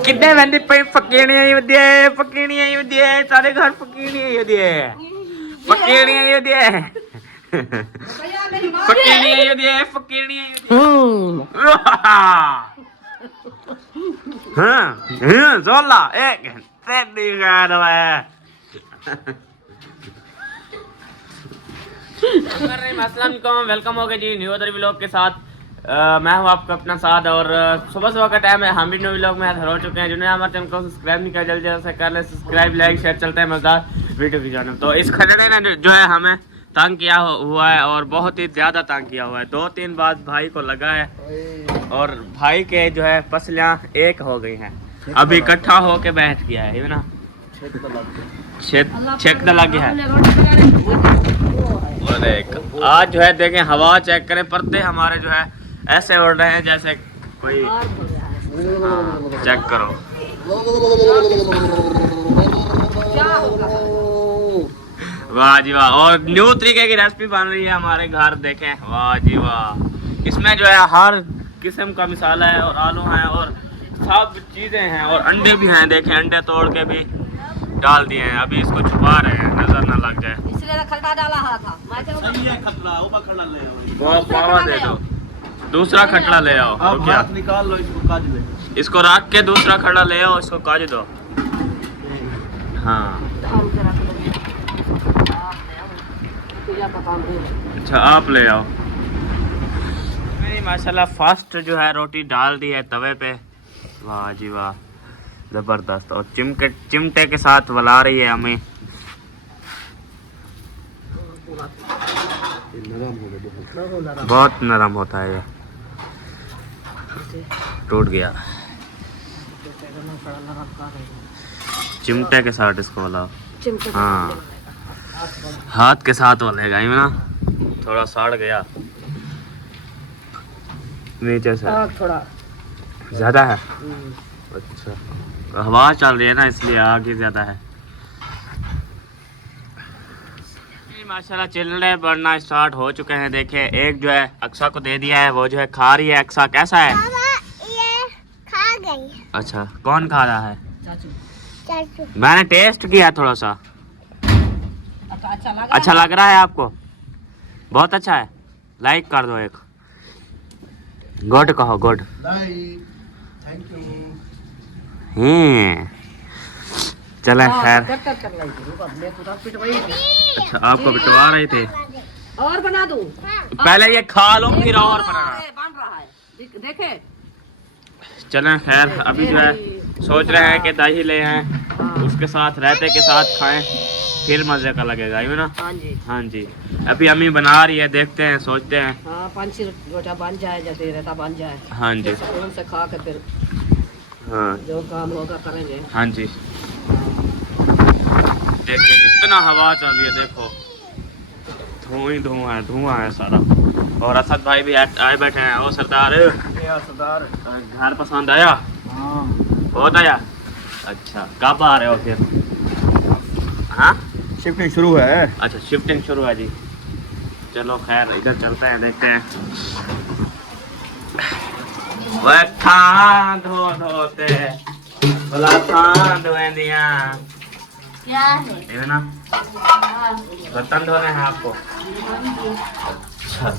कितने बंदे पे फकीनियां ही होती है, फकीनियां ही होती है, सारे घर फकीनियां ही होती है, फकीनियां ही होती है, फकीनियां ही होती है, फकीनियां ही होती है। हाँ, सोला एक तेरी गाड़ है। वेलकम हो गया जी न्यू अदर व्लॉग के साथ। मैं हूँ आपका अपना साथ और सुबह सुबह का टाइम है। हम भी न्यू व्लॉग में हाजिर हो चुके हैं। जिन्होंने हमारे चैनल को सब्सक्राइब नहीं किया जल्दी जल्दी से कर ले सब्सक्राइब, लाइक शेयर। चलते हैं मजेदार वीडियो की जानब। तो इस खजड़े ने जो है हमें तंग किया हुआ है और बहुत ही ज़्यादा तंग किया हुआ है। 2-3 बार भाई को लगा है और भाई के जो है पसलियाँ एक हो गई हैं। अभी इकट्ठा होके बैठ गया है ना, चेक लग गया है। और एक आज जो है देखें हवा चेक करें, पर्दे हमारे जो है ऐसे उड़ रहे हैं जैसे कोई। चेक करो, वाह जी वाह। और न्यू तरीके की रेसिपी बन रही है हमारे घर, देखें वाह जी वाह। इसमें जो है हर किस्म का मसाला है और आलू हैं और सब चीज़ें हैं और अंडे भी हैं। देखें अंडे तोड़ के भी डाल दिए हैं। अभी इसको छुपा रहे हैं नजर ना लग जाए, इसलिए खट्टा डाला था। दे दो, दूसरा खटला ले आओ। तो क्या निकाल लो, इसको काट ले, इसको रख के दूसरा खटला ले आओ, इसको काट दो। हाँ अच्छा आप ले आओ। मेरी माशाल्लाह फास्ट जो है रोटी डाल दी है तवे पे, वाह जी वाह जबरदस्त। और चिमटे के साथ वला रही है हमें। बहुत नरम होता है ये, टूट गया। चिमटे के साथ इसको वलाओ। हाँ हाथ के साथ वलेगा ही ना, थोड़ा सड़ गया नीचे से, थोड़ा ज्यादा है। अच्छा हवा चल रही है ना इसलिए आग ही ज्यादा है। माशाल्लाह चिल्ले बढ़ना स्टार्ट हो चुके हैं। देखे एक जो है अक्सा को दे दिया है, वो जो है खा रही है। अक्सा कैसा है? ये खा गई। अच्छा कौन खा रहा है? चाचू। मैंने टेस्ट किया थोड़ा सा, अच्छा लग रहा है आपको? बहुत अच्छा है, लाइक कर दो एक। गुड कहो, गुड। चले खैर। अच्छा आपको बिटवा रहे थे और बना दूं? पहले ये खा लो फिर और बन रहा है देखे। चलें खैर अभी जो है सोच रहे हैं कि दही ले आए, उसके साथ रायते के साथ खाएं, फिर मजे का लगेगा ये ना। हाँ जी हाँ जी। अभी अम्मी बना रही है, देखते हैं सोचते हैं। हाँ 5 रोटा बन जाए, जैसे रहता बन जाए। हाँ जी से खा कर फिर हाँ जो काम होगा करेंगे। हाँ जी देखिए कितना हवा चल रही है, देखो धुआं है सारा। और असद भाई भी आए बैठे हैं। ओ सरदार, सरदार घर पसंद आया? हाँ बहुत आया। अच्छा कब आ रहे हो फिर? हाँ शिफ्टिंग शुरू है। अच्छा शिफ्टिंग शुरू है जी। चलो खैर इधर चलते हैं, देखते हैं। वह थां धोते भला थां धोए दिया क्या है ना, बर्तन धोने हैं आपको? अच्छा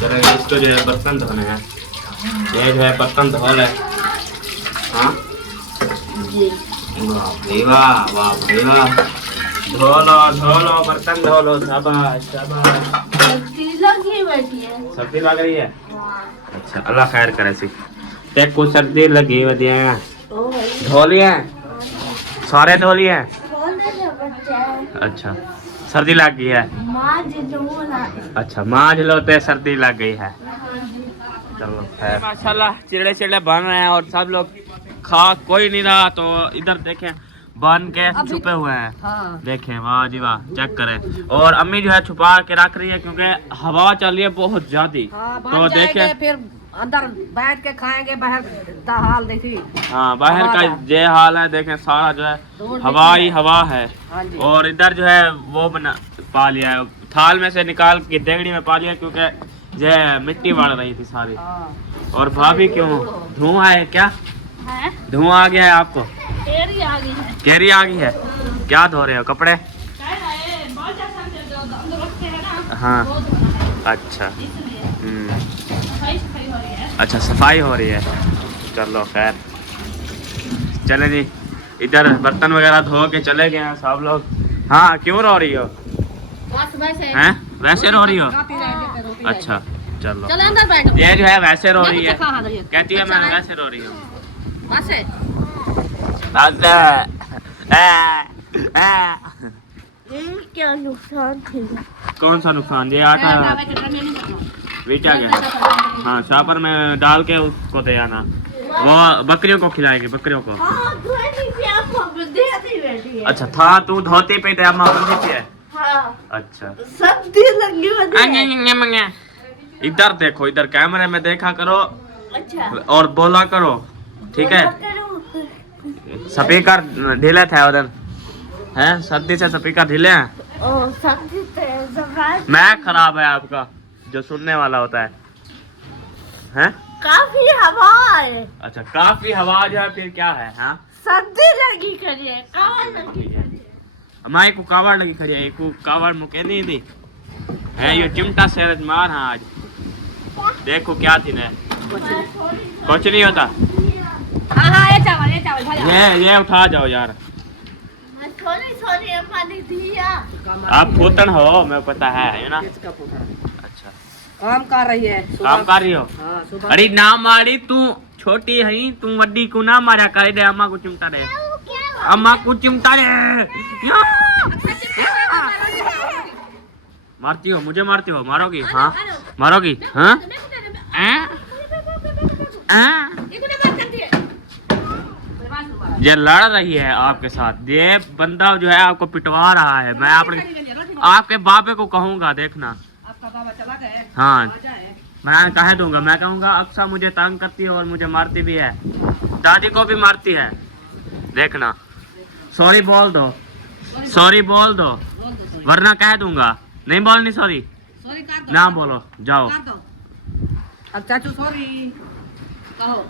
चलो इसको जो है बर्तन धोने हैं, ये जो है बर्तन धो ले। हाँ वाह वाह वाह, धो लो बर्तन धो लो। शाबाश शाबाश। सर्दी लग रही है? अच्छा अल्लाह खैर करे सी। ते को सर्दी लगी वधिया धो लिया सारे धो लिए। अच्छा सर्दी लग गई है? अच्छा मांझ लो ते सर्दी लग गई है। चलो खैर माशाल्लाह चिड़े बन रहे हैं और सब लोग खा कोई नहीं रहा। तो इधर देखें बन के छुपे हुए हैं। हाँ। देखें वाह जी वाह, चेक करें। और अम्मी जो है छुपा के रख रही है क्योंकि हवा चल रही है बहुत ज्यादा। हाँ, तो देखें फिर अंदर बैठ के खाएंगे, बाहर का हाल देखिए। हाँ बाहर का ये हाल है, देखें सारा जो है हवा ही हवा है। हाँ और इधर जो है वो बना पा लिया है, थाल में से निकाल के देगड़ी में पा लिया क्योंकि ये मिट्टी बढ़ रही थी सारी। हाँ। और भाभी क्यों धुआं है क्या? धुआं आ गया है आपको? केरी आ गई है। कैरी आ गई है। क्या धो रहे हो? कपड़े? हाँ अच्छा। अच्छा सफाई हो रही है। चलो खैर, चले जी। इधर बर्तन वगैरह धो के चले गए हैं सब लोग। हाँ क्यों रो रही हो? हैं वैसे रो रही हो? अच्छा चलो। अंदर बैठो। ये जो है वैसे रो रही है, कहती है मैं वैसे रो रही हूँ। क्या नुकसान थे? कौन सा नुकसान? ये आटा बेचा गया। हाँ शापर में डाल के उसको दे आना, वो बकरियों को खिलाएगी, बकरियों को। अच्छा था, तू धोती पे थे अम्मा बंदी पे है। अच्छा सर्दी लगी। इधर देखो, इधर कैमरे में देखा करो। अच्छा और बोला करो, ठीक है? स्पीकर ढीले थे उधर, हैं? सर्दी से स्पीकर ढीले हैं। मैक खराब है आपका, जो सुनने वाला होता है। हैं? काफी हवा है। अच्छा काफी हवा जो है, फिर क्या है? हाँ सर्दी लगी खड़ी है, कावड़ लगी खड़ी है। हमारे को कावड़ लगी खड़ी है, को कावड़ मुके नहीं दी है। ये चिमटा से मार। हाँ आज देखो क्या थी ने, कुछ नहीं होता। हाँ ये चावल ये उठा जाओ यार। सॉरी अम्मा ने दिया। आप फूटन हो, मैं पता है ना। अच्छा काम कर रही है। काम कर रही हो? हाँ, अरे ना मारी, तू छोटी है, तू वड्डी को ना मारा कर दे। अम्मा को चिमटा दे, अम्मा को चिमटा दे। मारती हो मुझे, मारती हो? मारोगी? हाँ मारोगी? हाँ ये लड़ रही है आपके साथ। ये बंदा जो है आपको पिटवा रहा है। मैं आपके बाबे को कहूँगा, देखना। आपका बाबा चला गया। हाँ मैं कह दूंगा, मैं कहूँगा अक्सर मुझे तंग करती है और मुझे मारती भी है, दादी को भी मारती है, देखना। सॉरी बोल दो, सॉरी बोल दो, वरना कह दूंगा। नहीं बोलनी सॉरी? सॉरी कर दो। ना बोलो, जाओ। कर दो। अब चाचू सॉरी कहो।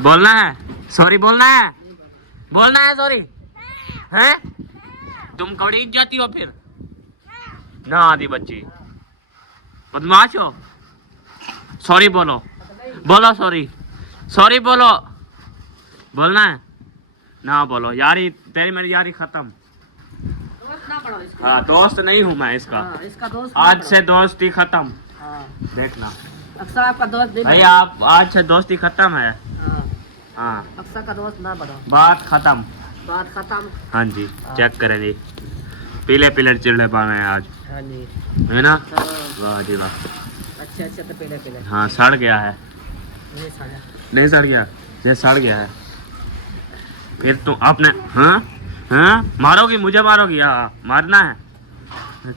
बोलना है सॉरी, बोलना है, बोलना है सॉरी। हैं तुम कबड़ी जाती हो फिर ना, आदि बच्ची बदमाश हो। सॉरी बोलो, बोलो सॉरी, सॉरी बोलो। बोलना है ना? बोलो। यारी तेरी मेरी यारी खत्म। दोस्त ना पढ़ो इसका। हाँ दोस्त नहीं हूँ मैं इसका। हाँ, इसका दोस्त आज से दोस्ती खत्म, हाँ। देखना। अक्सर आपका दोस्त नहीं भाई आप आज से दोस्ती खत्म है। हाँ, हाँ अक्सर का दोस्त ना बढ़ो। बात खत्म। बात खत्म। हाँ जी चेक करें जी, पीले पीले चिड़े पाए हैं आज, हाँ जी, है ना? हाँ। वाह जी वाह। अच्छे अच्छे तो पीले पीले। हाँ सड़ गया है। नहीं साझा। नहीं सड़ गया? ये सड़ गया है। फिर तुम अपने हाँ मारोगी मुझे? मारोगी? हाँ मारना है,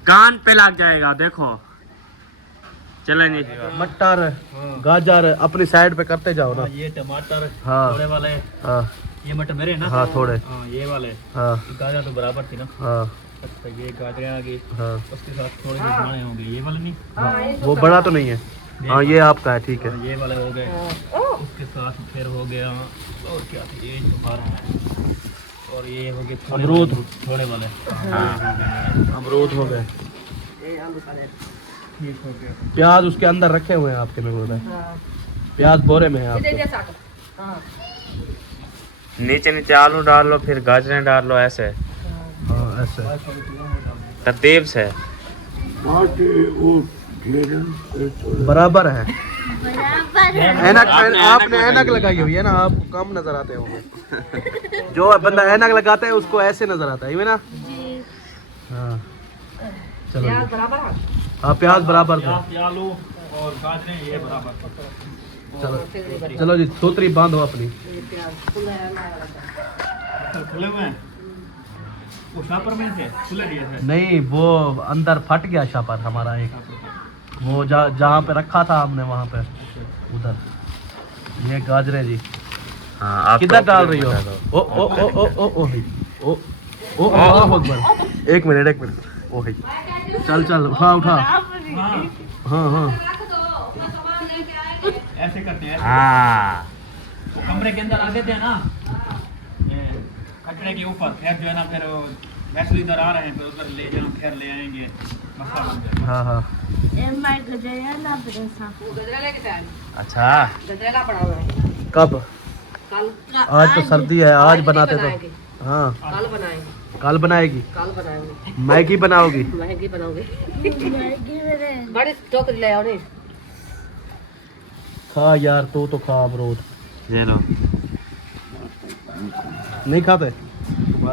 कान पे लग जाएगा, देखो। चलें जी। मटर गाजर अपनी साइड पे करते जाओ ना। ये टमाटर हाँ। थोड़े वाले, हाँ ये मटर मेरे ना। हाँ थोड़े। हाँ ये वाले, हाँ गाजर तो बराबर थी ना। हाँ अच्छा ये गाजरें आ गई, हाँ उसके साथ थोड़े से दाने होंगे, ये वाले नहीं। हाँ, वो बड़ा तो नहीं है। हाँ ये आपका है, ठीक है। हाँ, ये वाले हो गए, उसके साथ फिर हो गया और क्या था, ये तुम्हारा है, और ये हो गए थोड़े अमरूद। वाले, थोड़े वाले। हाँ अमरूद हो गए। ठीक हो गया। प्याज उसके अंदर रखे हुए हैं आपके, मेरे को पता है। प्याज बोरे में है आपके। हाँ, नीचे नीचे आलू डाल लो, फिर गाजरें डाल लो, ऐसे हाँ ऐसे। तरतीब से। बराबर है। ऐनक आपने आपने ऐनक ऐनक लगाई हुई है ना, आपको कम नजर आते होंगे। जो बंदा ऐनक लगाता है उसको ऐसे नजर आता है ना। हाँ चलो प्याज जी। बराबर है। हाँ प्याज बराबर था। प्याज, आलू और गाजरें ये बराबर। चलो चलो जी, सूत्री बांधो अपनी। ये प्याज खुला है ना। खुले हुए हैं, वो शापर में थे, खुले दिए थे। नहीं वो अंदर फट गया शापर हमारा एक, वो जहाँ पे रखा था हमने वहाँ पे, उधर। ये गाजरे जी। हाँ आप किधर टोकरी डाल में रही हो? बता दो। ओ ओ ओ ओ ओ ओ ओ ओ अल्लाह अकबर। एक मिनट ओ भाई, चल चल उठा उठा। हाँ हाँ हाँ ऐसे करते हैं। हाँ कमरे के अंदर आ देते हैं ना ये कचरे के ऊपर, फिर जो है ना फिर वैसे इधर आ रहे हैं, फिर उधर ले जाओ, फिर ले आएंगे, मसला बन जाएगा। हाँ हाँ ये मैं गजरा ना बरसा गजरा लेके आए, अच्छा गजरा का पड़ा हुआ है। कब? कल आज तो सर्दी है, आज बनाते बनाएंगे। तो हाँ कल बनाएंगे, कल बनाएगी। कल बनाएंगे। मैगी बनाओगी? महंगी बनाओगे। मैगी मेरे बड़ी टोकरी ले आओ नहीं। खा यार तो खा अमरूद। ये लो, नहीं खाते?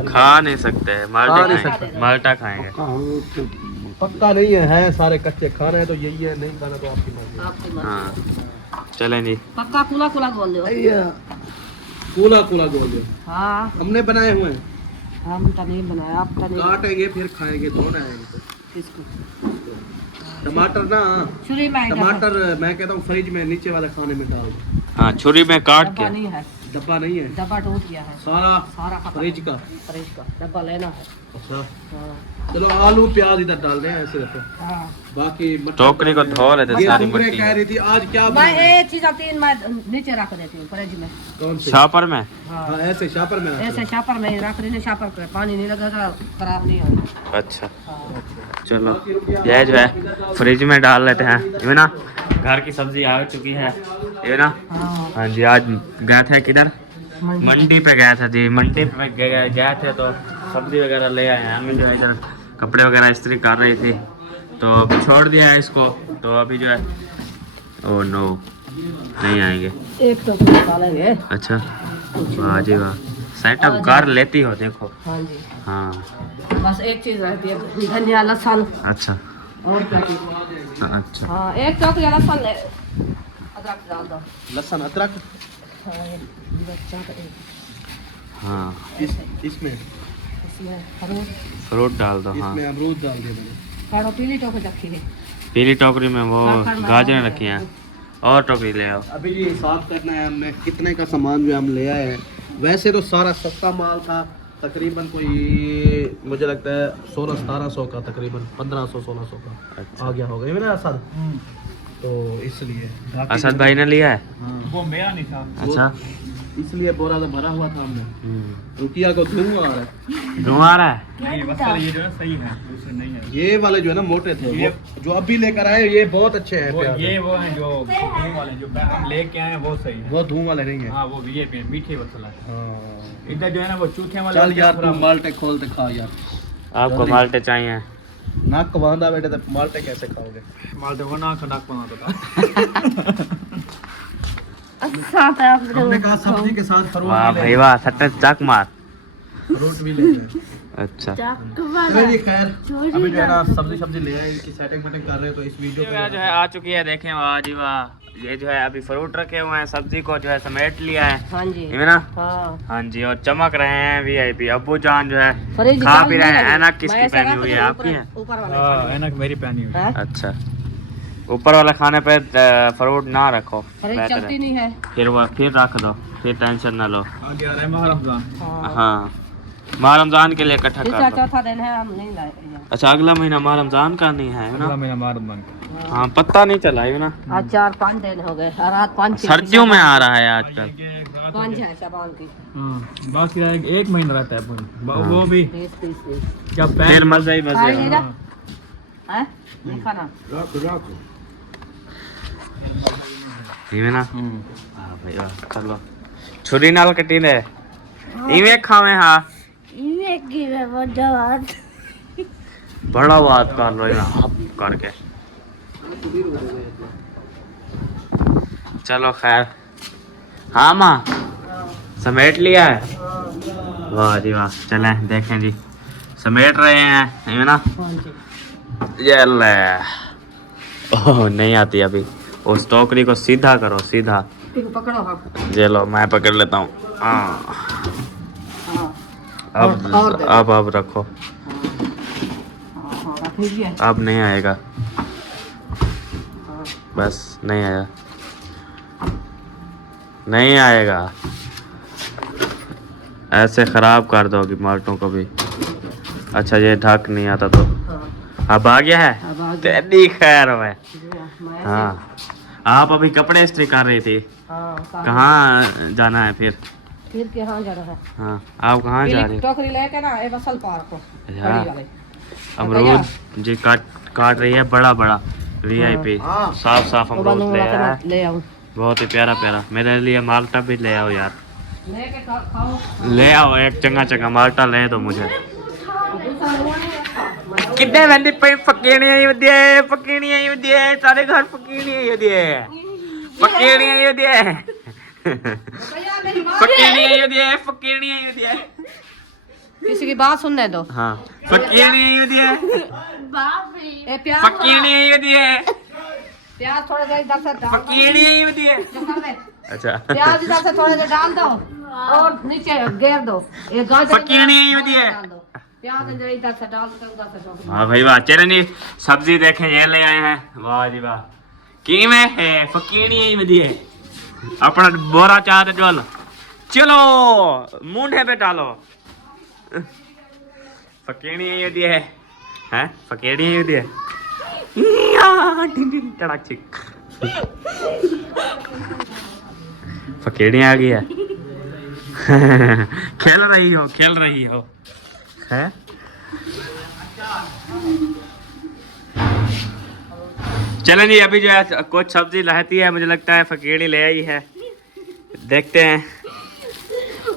खा नहीं सकते, खा माल्टा नहीं खाएंगे, सकते। माल्टा खाएंगे। पक्का नहीं है सारे कच्चे खाने हैं तो यही है, नहीं खाना तो आपकी मर्जी। आपकी मर्जी। हाँ चलें जी। पक्का कुला कुला बोल दो। कूला कूला गोल दो। हाँ हमने बनाए हुए हैं, हम तो नहीं बनाया, आपका नहीं। काटेंगे फिर खाएंगे, दोनों आएंगे तो। इसको टमाटर ना, छुरी में आएगा। टमाटर मैं कहता हूँ फ्रिज में नीचे वाले खाने में डाल दो। हाँ छुरी में काट डब्बा के। नहीं है, डब्बा नहीं है, डब्बा टूट गया है। सारा सारा का फ्रिज का। फ्रिज का डब्बा लेना है। अच्छा हाँ चलो आलू प्याज इधर डाल दें ऐसे रखो, हाँ। बाकी मटर। टोकरी को धो लेते ये सारी तुमने मिट्टी। कह रही थी आज क्या मैं बनाया? ये चीज तीन मैं नीचे रख देती हूँ फ्रिज में। कौन से? शापर में। हाँ हाँ ऐसे शापर में रखो। ऐसे शापर में ही रख देने, शापर पे पानी नहीं लगेगा, खराब नहीं होगा। अच्छा हाँ। चलो ये जो है फ्रिज में डाल लेते हैं। ये ना घर की सब्जी आ चुकी है, ये ना। हाँ हाँ जी आज गए थे किधर, मंडी पे गया था जी। मंडी पे गए थे तो सब्जी वगैरह ले आए हैं। हमें जो है इधर कपड़े वगैरह इस्त्री कर रही थी तो छोड़ दिया है इसको, तो अभी जो है ओ नो नहीं आएंगे। एक तो निकालेंगे। अच्छा वाह जी वाह, सेटअप कर लेती हो देखो। हाँ जी हाँ बस एक चीज रहती है, धनिया लहसुन अच्छा और क्या चीज। अच्छा हाँ एक टोकरी लहसुन ले, अदरक डाल दो। लहसुन अदरक हाँ, ये बच्चा का एक। हाँ इसमें इसमें फ्रूट, फ्रूट डाल दो। हाँ इसमें अमरूद डाल दे मैंने। काढ़ो पीली टोकरी रखी है। पीली टोकरी में वो खाकर में गाजरें डाल रखी दो। हैं, और टोकरी ले आओ। अभी ये हिसाब करना है हमने कितने का सामान जो हम ले आए हैं। वैसे तो सारा सस्ता माल था, तकरीबन कोई मुझे लगता है 1600-1700 का, तकरीबन 1500-1600 का अच्छा। आ गया होगा ये ना असद, तो इसलिए असद भाई ने लिया है। हाँ, वो मेरा नहीं था। अच्छा इसलिए बोरा तो भरा हुआ था हमने। रुकिया को धुआं आ रहा है। धुआं आ रहा है। नहीं बस ये जो है सही है, दूसरे नहीं है। ये वाले जो है ना मोटे थे, ये- वो जो अभी लेकर आए ये बहुत अच्छे हैं वो प्याज। ये वो है जो धूम वाले जो हम लेके आए हैं वो सही है। वो धुआं वाले नहीं है। हाँ वो ये पे मीठे मसाला है। हाँ। इधर जो है ना वो चूखे वाले चल होते हैं, यार पूरा- तू माल्टे खोल के खा यार। आपको जल्दी। माल्टे चाहिए? नाक बांधा बेटे तो माल्टे कैसे खाओगे? माल्टे को ना खनाक बनाता था। अच्छा था हमने कहा सब्जी के साथ फ्रूट वाह भी ले भाई वाह, सट्टे चक मार। फ्रूट भी ले लें। अच्छा चलो जी खैर, अभी जो है ना सब्जी ले आए, इनकी सेटिंग मेटिंग कर रहे हैं तो इस वीडियो ये पे जो है आ चुकी है, देखें वाह जी वाह। ये जो है अभी फ्रूट रखे हुए हैं, सब्जी को जो है समेट लिया है, हाँ जी ये ना। हाँ हाँ जी, और चमक रहे हैं वीआईपी। अब्बू जान जो है फ्रिज खा निकाल पी रहे हैं। लिया। ऐनक किसकी मैं ऐसे पहनी रख हुई है? दूँ आपकी है? ऊपर वाले हाँ ऐनक मेरी पहनी हुई है। हैं? अच्छा, ऊपर वाला खाने पे फ्रूट ना रखो, फ्रिज बेहतर चलती है। नहीं है। फिर रख दो, फिर टेंशन ना लो। आगे आ रहा है माह रमजान। हाँ हाँ माह रमजान के लिए इकट्ठा तीसरा कर दो। चौथा दिन है, हम नहीं लाए यहाँ। अच्छा अगला महीना माह रमजान का नहीं है अगला ना? महीना माह रमजान का। हाँ पता नहीं चला है ना। आज 4-5 दिन हो गए, रात 5 सर्दियों में आ रहा है आजकल। 5 है शाबान की। हाँ बाकी एक महीना रहता है पूरी। हाँ। वो भी 20-30 जब फिर मजे ही मजे खाएंगे हैं। ना? हैं? नहीं खाना। इवे ना। हाँ भाई वाह, चलो छुरी नाल कटी दे। इवे खावे हाँ, ये की वो जवाब बड़ा बात कर लो यहाँ हप करके। चलो खैर। हाँ माँ समेट लिया है। वाह जी वाह, चले देखें जी, समेट रहे हैं ये ना। हाँ जी ये ले, ओह नहीं आती अभी। उस टोकरी को सीधा करो, सीधा। इसको पकड़ो आप। ये लो मैं पकड़ लेता हूँ। हाँ हाँ और दे दो। अब रखो। हाँ रख लीजिए। अब नहीं आएगा, हाँ बस नहीं आया, नहीं आएगा। ऐसे खराब कर दोगी माल्टों को भी। अच्छा ये ढक नहीं आता तो हाँ अब आ गया है। अब आ गया। तेरी खैर में। मैं हाँ आप अभी कपड़े इस्त्री कर रही थी, हाँ कहाँ जाना है फिर? फिर के हाँ जा रहा है हाँ आप कहाँ जा रहे? टोकरी लेके ना एक असल पार्क को अच्छा। बड़ी वाली। अमरूद जी काट रही है, बड़ा बड़ा VIP, हाँ। साफ साफ वो अमरूद बनूंगा ले तो आया मैं है, ले आऊँ बहुत ही प्यारा प्यारा। मेरे लिए माल्टा भी ले आओ यार, लेके खाओ। ले आओ एक चंगा चंगा माल्टा ले दो मुझे। दूसरा वो नहीं कितने बंदे पे फकीनियां ही दिए, फकीनियां ही दिए, सारे घर फकीनियां ही दिए, फकीनियां ही दिए, फकीनियां ही दिए, फकीनियां ही दिए। किसी की बात सुनने दो। हाँ फकीनियां ही दिए, बाप रे। ए प्याज फकीनियां ही दिए, प्याज थोड़ा सा इधर से डाल फकीनियां ही दिए। जो कर दे। अच्छा प्याज इधर से थोड़ा सा डाल दो और नीचे घेर दो। ये गाजर फकीनी ही होती है। डाल दो। प्याज इधर से डाल के उधर से डाल। हाँ भाई वाह, चलो नहीं सब्जी देखें ये ले आए हैं, वाह जी वाह, कीमे है फकीनी ही दिए, अपना बोरा चाहते चलो चलो मुंडे पे डालो, फकीनी ही दिए हैं, फकीनी ही दिए टड़ाक चिक, फकीनी आ गई है। खेल रही हो है? चलो जी अभी जो है कुछ सब्जी लाती है, मुझे लगता है फकीड़ी ले आई है, देखते हैं।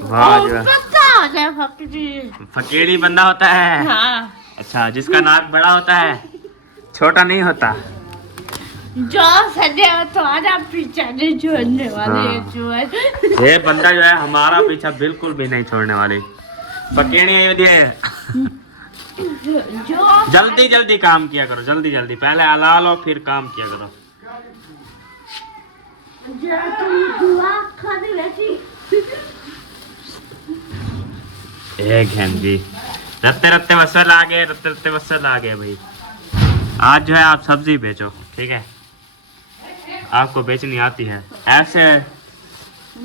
वाह जी वाह, पता है फकीरी। फकीड़ी बंदा होता है। हाँ। अच्छा, जिसका नाक बड़ा होता है, छोटा नहीं होता। जो सजे तुम्हारा पीछा नहीं छोड़ने वाले हाँ। जो है। ये बंदा जो है हमारा पीछा बिल्कुल भी नहीं छोड़ने वाली। फकीड़ी ये दिए, जो जल्दी जल्दी काम किया करो, जल्दी जल्दी, पहले हला लो फिर काम किया करो। जो तुम दुआ कर रही। एक जी रत्ते रत्ते वसल आ गए, रत्ते रत्ते वसल आ गए भाई। आज जो है आप सब्जी बेचो, ठीक है? आपको बेचनी आती है? ऐसे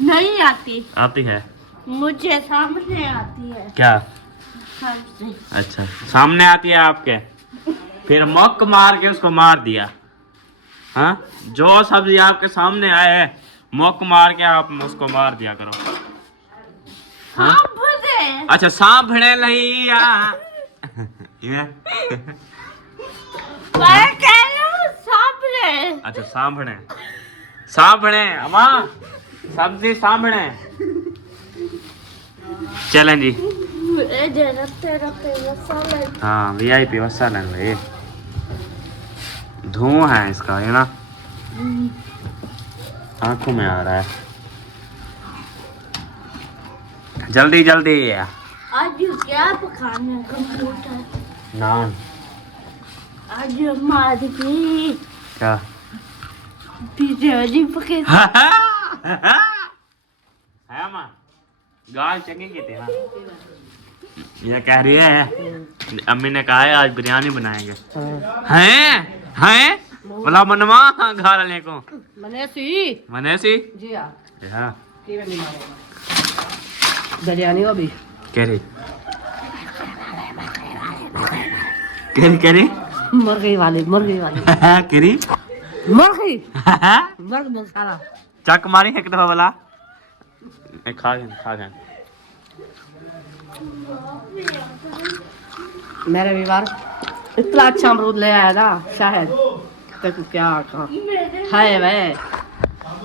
नहीं आती, आती है? मुझे सामने आती है। क्या? घर से। अच्छा, सामने आती है आपके, फिर मौक मार के उसको मार दिया। हाँ, जो सब्जी आपके सामने आए मौक मार के आप उसको मार दिया करो। हाँ? बुझे। अच्छा, सांभने लैया ये मैं कह रही हूँ सामने। अच्छा, सांभने अम्मा, सब्जी सांभने। चलें जी। रखते रखते मसाले। हाँ VIP मसाला है, धुआं है इसका, है ना, आंखों में आ रहा है। जल्दी जल्दी। आज क्या पकाना कंप्यूटर? नान। आज हमारी क्या? बिरयानी पके। है माँ, गाल चंगी की थी ना, ये कह रही है अम्मी ने कहा है आज बिरयानी बनाएंगे। हैं बोला मनवा घर वाले को मनेसी जी हाँ हाँ बिरयानी हो भी कह रही मुर्गी वाली कह रही मुर्ग मसाला चक मारी एक दफा बोला खा गए मेरे विवार इतना अच्छा अमरूद ले आया ना शायद, तक क्या कहा है वे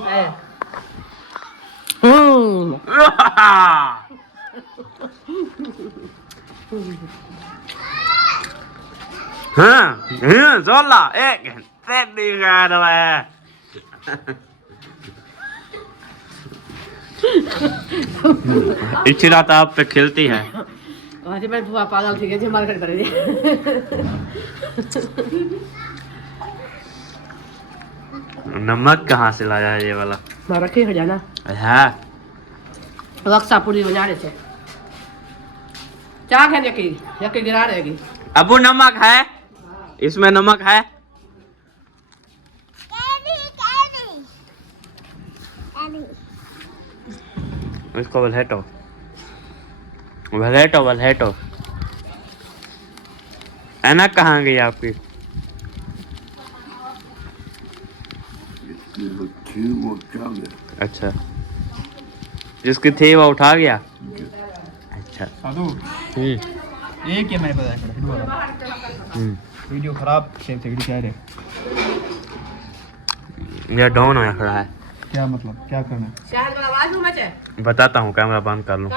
है। हाँ जोला एक तेरी गाड़ है। इच्छी रात आप पे खिलती है। अरे मैं बुआ पागल थी कि मार्केट कर दी। नमक कहाँ से लाया है ये वाला? मैं रखी हो जाना है रक्षा पूरी बना रहे थे, क्या है यकी गिरा रहेगी। अबू नमक है इसमें, नमक है। इसको वलहेटो ऐनक कहाँ गई आपकी? अच्छा, जिसकी थी वो उठा गया। अच्छा। साधु एक ही मैं पता है वीडियो खराब सेव थे क्या रे ये डाउन होया खड़ा है। क्या मतलब क्या करना है शायद आवाज में मचे बताता हूँ, कैमरा बंद कर लूँ।